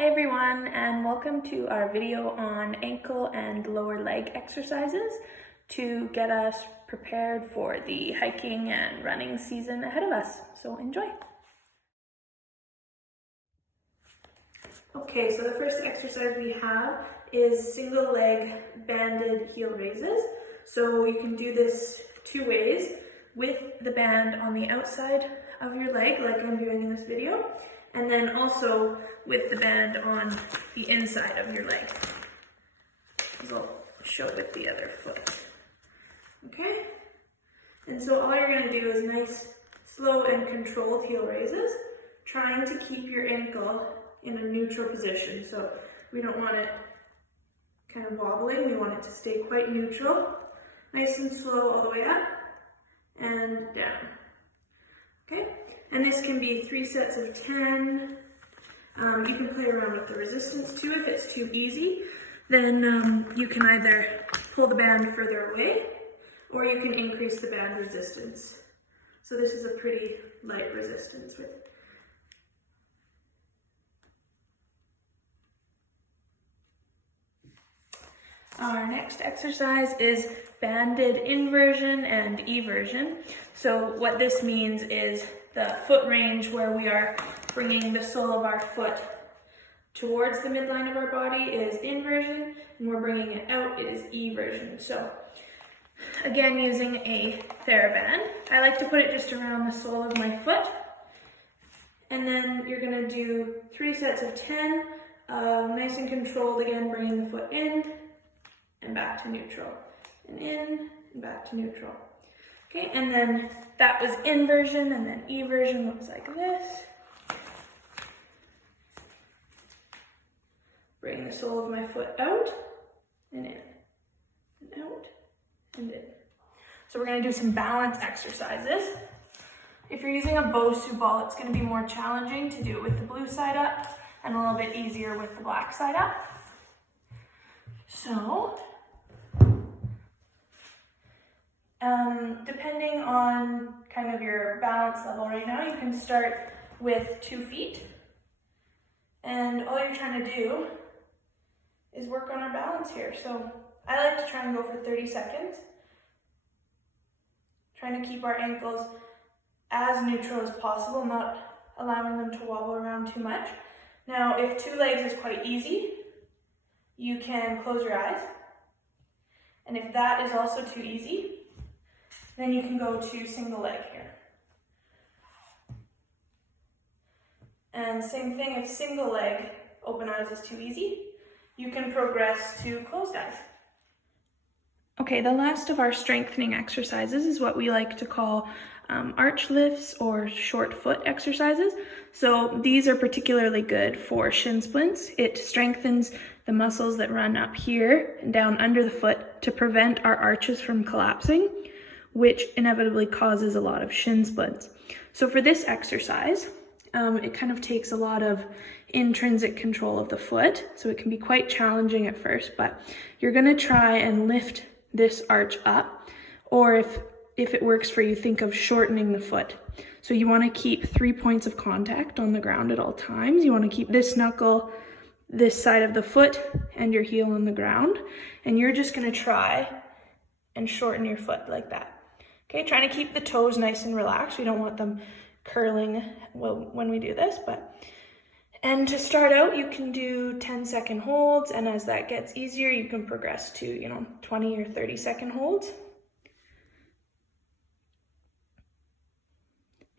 Hi everyone, and welcome to our video on ankle and lower leg exercises to get us prepared for the hiking and running season ahead of us. So enjoy. Okay, so the first exercise we have is single leg banded heel raises. So you can do this two ways, with the band on the outside of your leg like I'm doing in this video, and then also with the band on the inside of your leg. So I'll show it with the other foot. Okay? And so all you're going to do is nice, slow and controlled heel raises, trying to keep your ankle in a neutral position. So we don't want it kind of wobbling, we want it to stay quite neutral. Nice and slow all the way up and down. Okay? And this can be 3 sets of 10. You can play around with the resistance too. If it's too easy, then you can either pull the band further away or you can increase the band resistance. So this is a pretty light resistance with. Our next exercise is banded inversion and eversion. So what this means is the foot range where we are bringing the sole of our foot towards the midline of our body is inversion, and we're bringing it out is eversion. So again, using a TheraBand, I like to put it just around the sole of my foot, and then you're going to do 3 sets of 10, nice and controlled, again bringing the foot in and back to neutral, and in and back to neutral. Okay, and then that was inversion, and then eversion looks like this. Bring the sole of my foot out and in, and out and in. So we're going to do some balance exercises. If you're using a Bosu ball, it's going to be more challenging to do it with the blue side up and a little bit easier with the black side up. So depending on kind of your balance level right now, you can start with 2 feet. And all you're trying to do is work on our balance here. So I like to try and go for 30 seconds. Trying to keep our ankles as neutral as possible, not allowing them to wobble around too much. Now, if 2 legs is quite easy, you can close your eyes. And if that is also too easy, then you can go to single leg here. And same thing, if single leg open eyes is too easy, you can progress to closed eyes. Okay, the last of our strengthening exercises is what we like to call arch lifts or short foot exercises. So these are particularly good for shin splints. It strengthens the muscles that run up here and down under the foot to prevent our arches from collapsing, which inevitably causes a lot of shin splints. So for this exercise, it kind of takes a lot of intrinsic control of the foot, so it can be quite challenging at first, but you're going to try and lift this arch up, or if it works for you, think of shortening the foot. So you want to keep 3 points of contact on the ground at all times. You want to keep this knuckle, this side of the foot, and your heel on the ground, and you're just going to try and shorten your foot like that. Okay, trying to keep the toes nice and relaxed. We don't want them curling when we do this, and to start out, you can do 10-second holds, and as that gets easier, you can progress to, 20 or 30-second holds.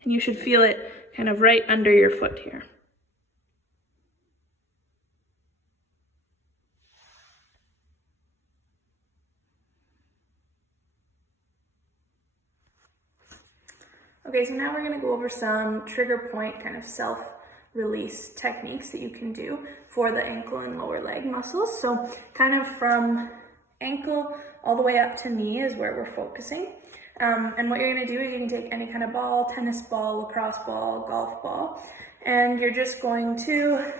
And you should feel it kind of right under your foot here. Okay, so now we're going to go over some trigger point kind of self-release techniques that you can do for the ankle and lower leg muscles. So kind of from ankle all the way up to knee is where we're focusing. And what you're going to do is you can take any kind of ball, tennis ball, lacrosse ball, golf ball, and you're just going to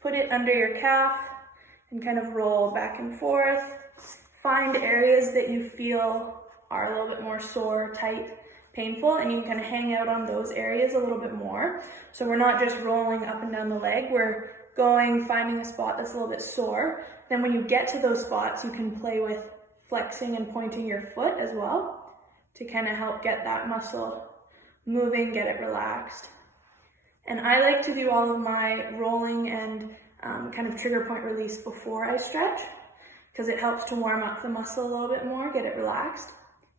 put it under your calf and kind of roll back and forth. Find areas that you feel are a little bit more sore, tight, painful, and you can kind of hang out on those areas a little bit more. So we're not just rolling up and down the leg, we're finding a spot that's a little bit sore. Then when you get to those spots, you can play with flexing and pointing your foot as well to kind of help get that muscle moving, get it relaxed. And I like to do all of my rolling and kind of trigger point release before I stretch, because it helps to warm up the muscle a little bit more, get it relaxed.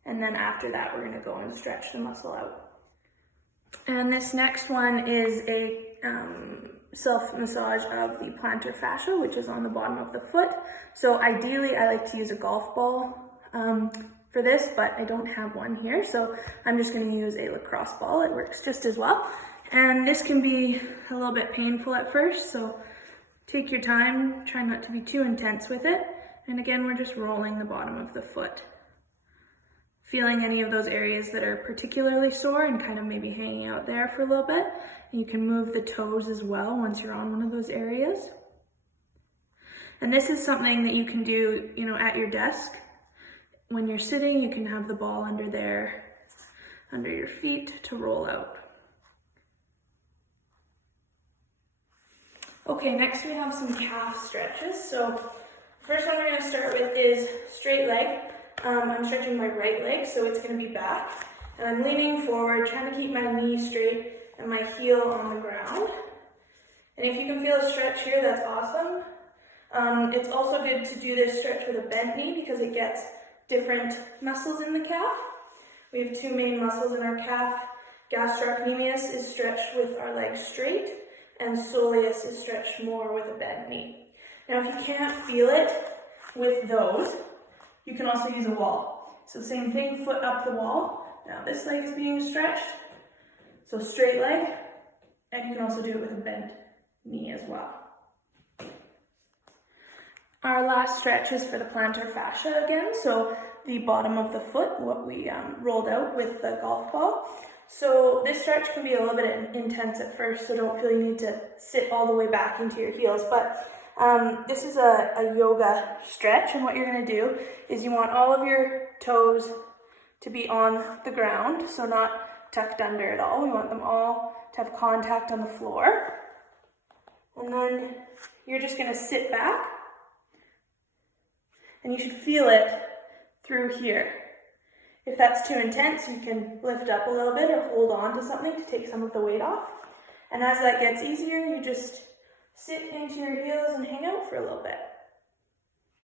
And then after that, we're gonna go and stretch the muscle out. And this next one is a self-massage of the plantar fascia, which is on the bottom of the foot. So ideally, I like to use a golf ball for this, but I don't have one here. So I'm just gonna use a lacrosse ball. It works just as well. And this can be a little bit painful at first, so take your time, try not to be too intense with it. And again, we're just rolling the bottom of the foot. Feeling any of those areas that are particularly sore and kind of maybe hanging out there for a little bit. And you can move the toes as well once you're on one of those areas. And this is something that you can do, at your desk. When you're sitting, you can have the ball under there, under your feet to roll out. Okay, next we have some calf stretches. So first one we're going to start with is straight leg. I'm stretching my right leg, so it's going to be back. And I'm leaning forward, trying to keep my knee straight and my heel on the ground. And if you can feel a stretch here, that's awesome. It's also good to do this stretch with a bent knee because it gets different muscles in the calf. We have two main muscles in our calf. Gastrocnemius is stretched with our legs straight, and soleus is stretched more with a bent knee. Now, if you can't feel it with those, you can also use a wall. So same thing, foot up the wall. Now this leg is being stretched. So straight leg, and you can also do it with a bent knee as well. Our last stretch is for the plantar fascia again. So the bottom of the foot, what we rolled out with the golf ball. So this stretch can be a little bit intense at first, so don't feel you need to sit all the way back into your heels. But this is a yoga stretch, and what you're going to do is you want all of your toes to be on the ground, so not tucked under at all. We want them all to have contact on the floor. And then you're just going to sit back, and you should feel it through here. If that's too intense, you can lift up a little bit or hold on to something to take some of the weight off. And as that gets easier, you just sit into your heels and hang out for a little bit.